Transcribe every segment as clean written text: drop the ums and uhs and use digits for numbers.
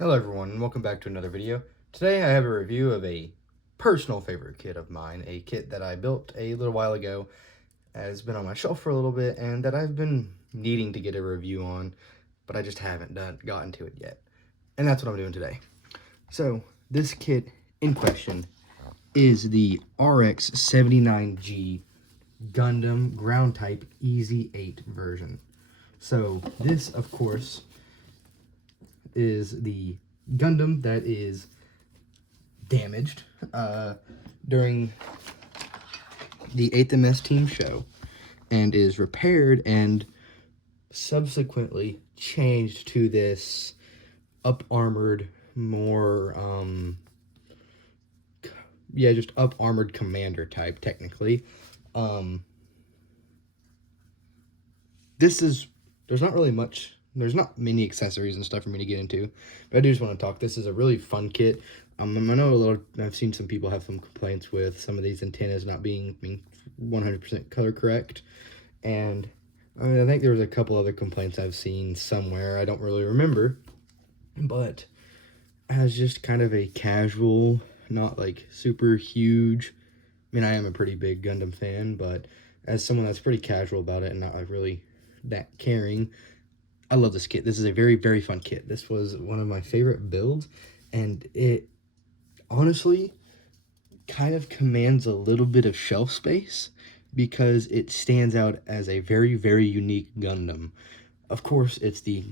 Hello everyone, and welcome back to another video. Today I have a review of a personal favorite kit of mine, a kit that I built a little while ago, has been on my shelf for a little bit, and that I've been needing to get a review on, but I just haven't gotten to it yet. And that's what I'm doing today. So, this kit in question is the rx79 Gundam Ground Type ez8 version. So, this, of course, is the Gundam that is damaged during the 8th MS team show and is repaired and subsequently changed to this up-armored, more, just up-armored commander type, technically. There's not really much, there's not many accessories and stuff for me to get into, but I do just want to talk. This is a really fun kit. I know I've seen some people have some complaints with some of these antennas not being 100% color correct, and I think there was a couple other complaints I've seen somewhere. I don't really remember, but as just kind of a casual, not like super huge, I mean, I am a pretty big Gundam fan, but as someone that's pretty casual about it and not like really that caring, I love this kit. This is a very, very fun kit. This was one of my favorite builds, and it honestly kind of commands a little bit of shelf space because it stands out as a very, very unique Gundam. Of course, it's the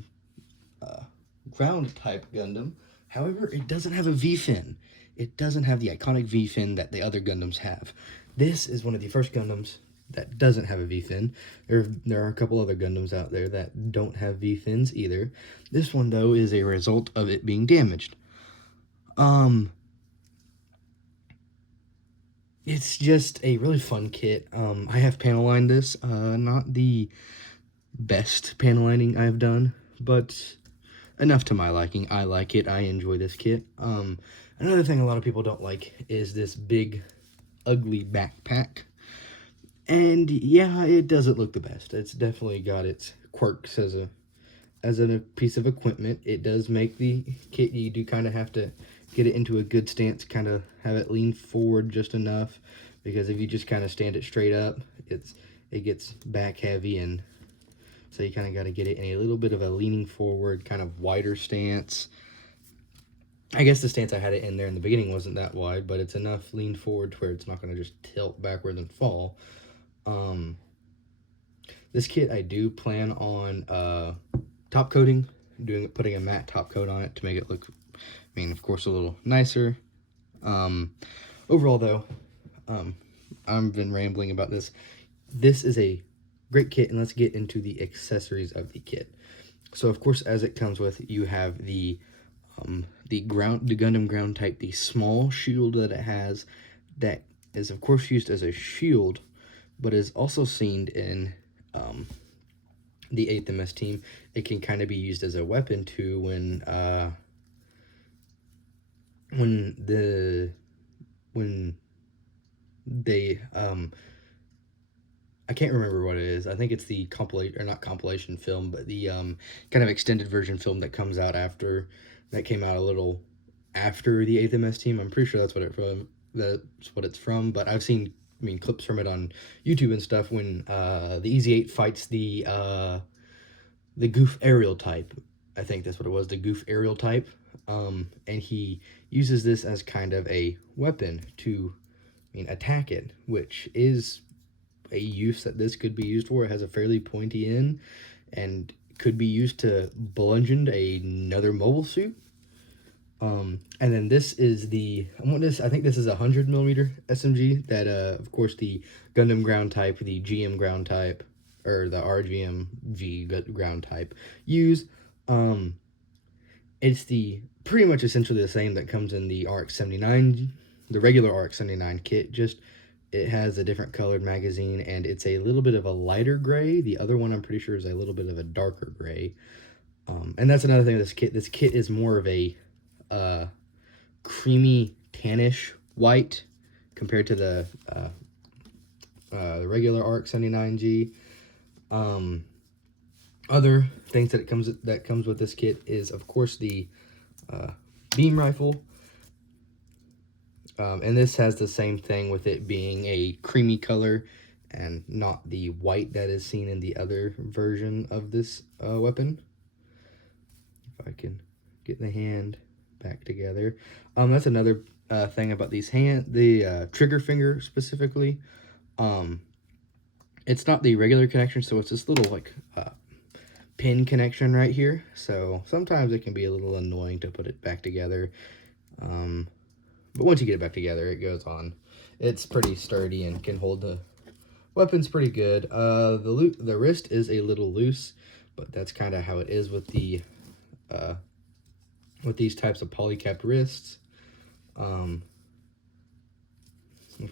ground type Gundam. However, it doesn't have a V-fin. It doesn't have the iconic V-fin that the other Gundams have. This is one of the first Gundams that doesn't have a V-fin. There are a couple other Gundams out there that don't have V-fins either. This one, though, is a result of it being damaged. It's just a really fun kit. I have panel lined this. Not the best panel lining I've done, but enough to my liking. I like it. I enjoy this kit. Another thing a lot of people don't like is this big, ugly backpack. And yeah, it doesn't look the best. It's definitely got its quirks as a piece of equipment. It does make the kit, you do kind of have to get it into a good stance, kind of have it lean forward just enough, because if you just kind of stand it straight up, it gets back heavy, and so you kind of got to get it in a little bit of a leaning forward, kind of wider stance. I guess the stance I had it in there in the beginning wasn't that wide, but it's enough lean forward to where it's not going to just tilt backward and fall. This kit I do plan on top coating, putting a matte top coat on it to make it look, of course, a little nicer. Overall, though, I've been rambling about this. This is a great kit, and let's get into the accessories of the kit. So, of course, as it comes with, you have the Gundam ground type, the small shield that it has, that is, of course, used as a shield, but is also seen in the 8th MS team. It can kind of be used as a weapon too when they I can't remember what it is. I think it's the not compilation film, but the kind of extended version film that comes out after, that came out a little after the 8th MS team. I'm pretty sure that's what it's from, but I've seen clips from it on YouTube and stuff when the ez8 fights the Goof aerial type. I think that's what it was, the Goof aerial type. And he uses this as kind of a weapon to attack it, which is a use that this could be used for. It has a fairly pointy end and could be used to bludgeon another mobile suit. And then this is I think this is a 100mm SMG that, of course, the Gundam ground type, the GM ground type, or the RGMG ground type use. It's pretty much essentially the same that comes in the rx79, the regular rx79 kit, just it has a different colored magazine, and it's a little bit of a lighter gray. The other one, I'm pretty sure, is a little bit of a darker gray. And that's another thing with this kit. This kit is more of a creamy tannish white compared to the regular rx79G. Other things that comes with this kit is, of course, the beam rifle. And this has the same thing with it being a creamy color and not the white that is seen in the other version of this weapon. If I can get the hand back together. That's another thing about these the trigger finger specifically. It's not the regular connection, so it's this little like pin connection right here. So sometimes it can be a little annoying to put it back together. But once you get it back together, it goes on. It's pretty sturdy and can hold the weapons pretty good. The wrist is a little loose, but that's kind of how it is with the with these types of polycapped wrists. Of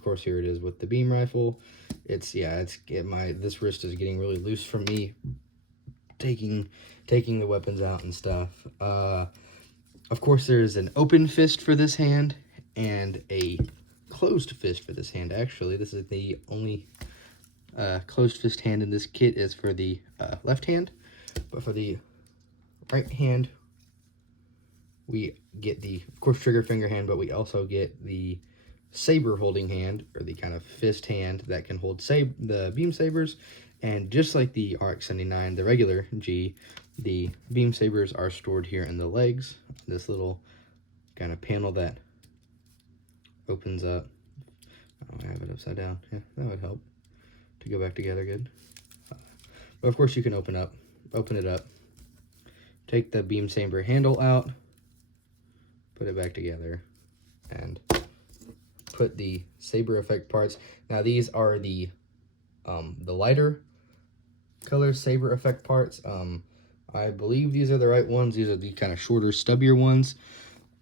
course, here it is with the beam rifle. This wrist is getting really loose from me taking the weapons out and stuff. Of course, there's an open fist for this hand and a closed fist for this hand. Actually, this is the only closed fist hand in this kit is for the left hand, but for the right hand, we get the, of course, trigger finger hand, but we also get the saber holding hand, or the kind of fist hand that can hold the beam sabers. And just like the RX79, the regular G, the beam sabers are stored here in the legs. This little kind of panel that opens up. Oh, I have it upside down. Yeah, that would help to go back together good. But of course you can open it up, take the beam saber handle out, put it back together, and put the saber effect parts. Now these are the lighter color saber effect parts. I believe these are the right ones. These are the kind of shorter, stubbier ones.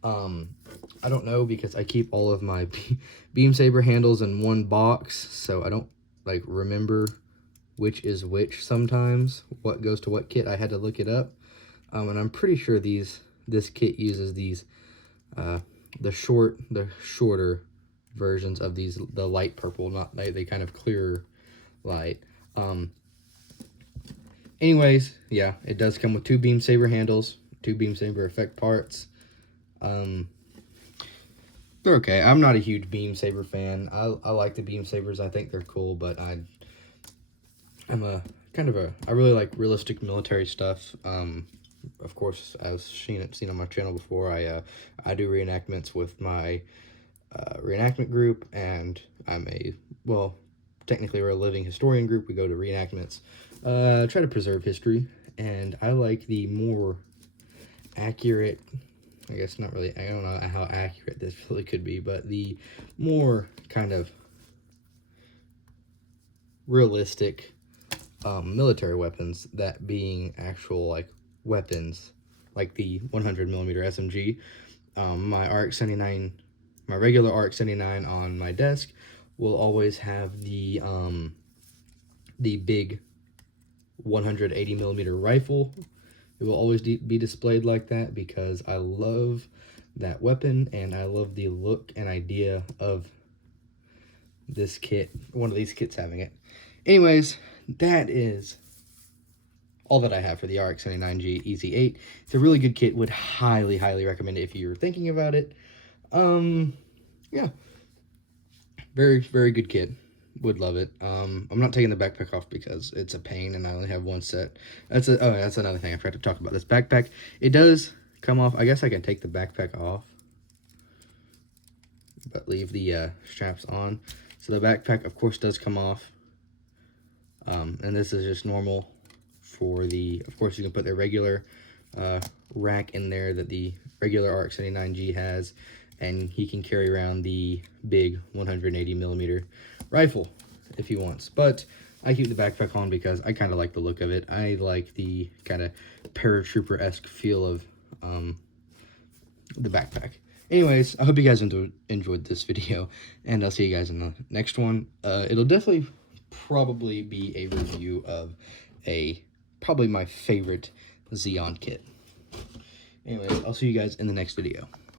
I don't know, because I keep all of my beam saber handles in one box, so I don't like remember which is which sometimes, what goes to what kit. I had to look it up, and I'm pretty sure this kit uses these the shorter versions of these, the light purple, not the kind of clearer light. Anyways, yeah, it does come with 2 beam saber handles, 2 beam saber effect parts. They're okay. I'm not a huge beam saber fan. I like the beam sabers. I think they're cool, but I really like realistic military stuff. Of course, as seen on my channel before, I do reenactments with my reenactment group, and technically we're a living historian group. We go to reenactments, try to preserve history, and I like the more accurate, I guess not really, I don't know how accurate this really could be, but the more kind of realistic military weapons, that being actual like weapons, like the 100mm SMG. My RX79, my regular RX79 on my desk will always have the big 180mm rifle. It will always be displayed like that because I love that weapon, and I love the look and idea of this kit, one of these kits having it. Anyways, that is all that I have for the RX79G ez8. It's a really good kit. Would highly recommend it if you're thinking about it. Yeah, very good kit. Would love it. I'm not taking the backpack off because it's a pain and I only have one set. That's another thing I forgot to talk about. This backpack, it does come off. I guess I can take the backpack off, but leave the straps on. So the backpack, of course, does come off. And this is just normal for the, of course, you can put the regular rack in there that the regular RX79G has, and he can carry around the big 180mm rifle if he wants. But I keep the backpack on because I kind of like the look of it. I like the kind of paratrooper-esque feel of the backpack. Anyways, I hope you guys enjoyed this video, and I'll see you guys in the next one. It'll definitely probably be a review of probably my favorite Xeon kit. Anyways, I'll see you guys in the next video.